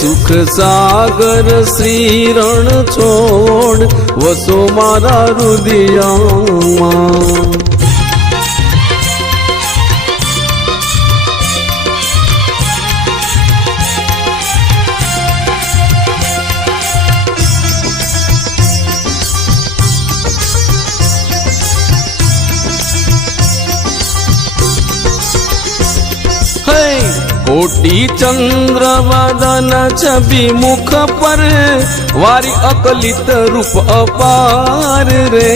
સુખ સાગર શ્રી રણ છોડ વસો મારા હૃદયમાં। कोटि चंद्र वदन छवि मुख पर वारी अकलित रूप अपार रे।